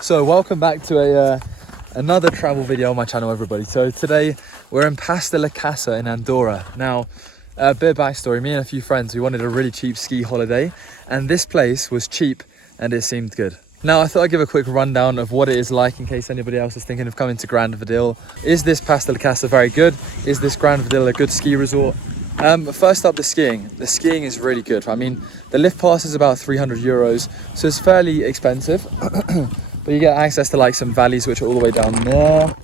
So welcome back to another travel video on my channel, everybody. So today we're in Casa in Andorra. Now, a bit of backstory, me and a few friends, we wanted a really cheap ski holiday and this place was cheap and it seemed good. Now I thought I'd give a quick rundown of what it is like in case anybody else is thinking of coming to Grandvalira. Is this Casa very good? Is this Grandvalira a good ski resort? First up, the skiing. The skiing is really good. I mean, the lift pass is about 300 euros, so it's fairly expensive. But you get access to like some valleys which are all the way down there,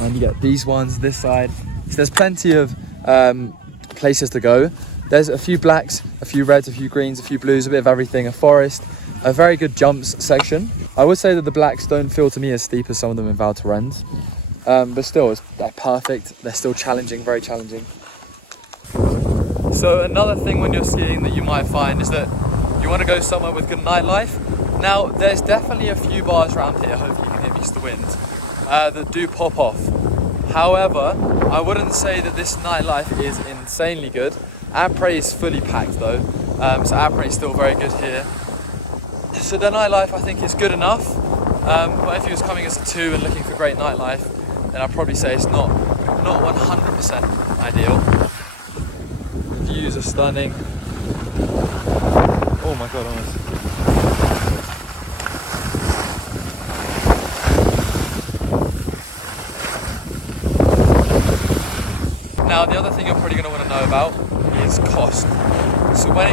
and you get these ones this side. So there's plenty of places to go. There's a few blacks, a few reds, a few greens, a few blues, a bit of everything, a forest, a very good jumps section. I would say that the blacks don't feel to me as steep as some of them in Val Thorens, but still they're perfect. They're still challenging, very challenging. So another thing when you're skiing that you might find is that you want to go somewhere with good nightlife. Now, there's definitely a few bars around here, hopefully you can hear me, it's the wind, that do pop off. However, I wouldn't say that this nightlife is insanely good. Après is fully packed though, so Après is still very good here. So the nightlife I think is good enough, but if you was coming as a two and looking for great nightlife, then I'd probably say it's not 100% ideal. The views are stunning. Oh my god, honestly. Now, the other thing you're probably going to want to know about is cost. So when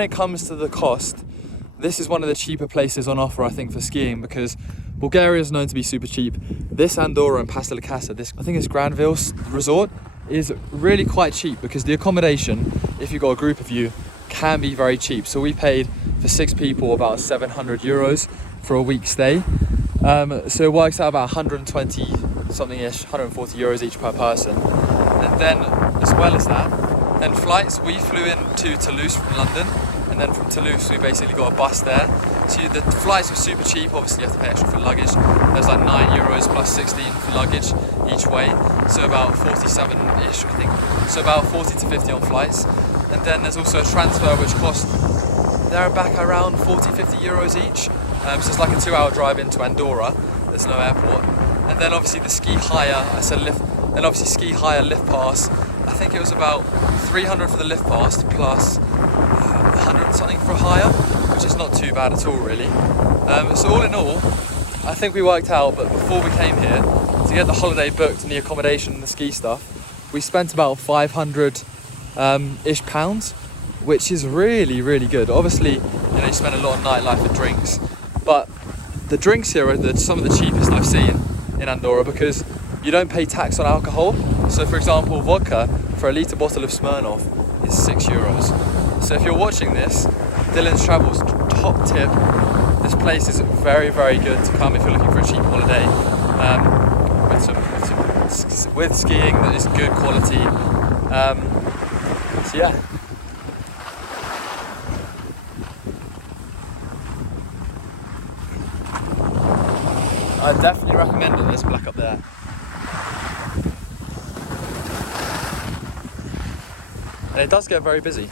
it comes to the cost, this is one of the cheaper places on offer, I think, for skiing, because Bulgaria is known to be super cheap. This Andorra and Casa, this I think it's Grandvalira Resort, is really quite cheap because the accommodation, if you've got a group of you, can be very cheap. So we paid for 6 people about 700 euros for a week stay. So it works out about 120 something-ish, 140 euros each per person. And then, as well as that, then flights, we flew in to Toulouse from London, and then from Toulouse we basically got a bus there. So the flights were super cheap, obviously you have to pay extra for luggage. There's like 9 euros plus 16 for luggage each way, so about 47-ish I think. So about 40 to 50 on flights. And then there's also a transfer which cost there and back around 40-50 euros each. So it's like a 2-hour drive into Andorra, there's no airport. And then obviously the ski hire, I said lift, then obviously ski hire lift pass, I think it was about 300 for the lift pass plus 100 something for a hire, which is not too bad at all really. So all in all, I think we worked out, but before we came here, to get the holiday booked and the accommodation and the ski stuff, we spent about 500-ish pounds, which is really, really good. Obviously, you spend a lot on nightlife and drinks, but the drinks here are some of the cheapest I've seen in Andorra because you don't pay tax on alcohol. So for example, vodka for a litre bottle of Smirnoff is 6 euros. So if you're watching this, Dylan's Travels top tip, this place is very, very good to come if you're looking for a cheap holiday with skiing that is good quality. So yeah. I definitely recommend it. There's black up there. And it does get very busy.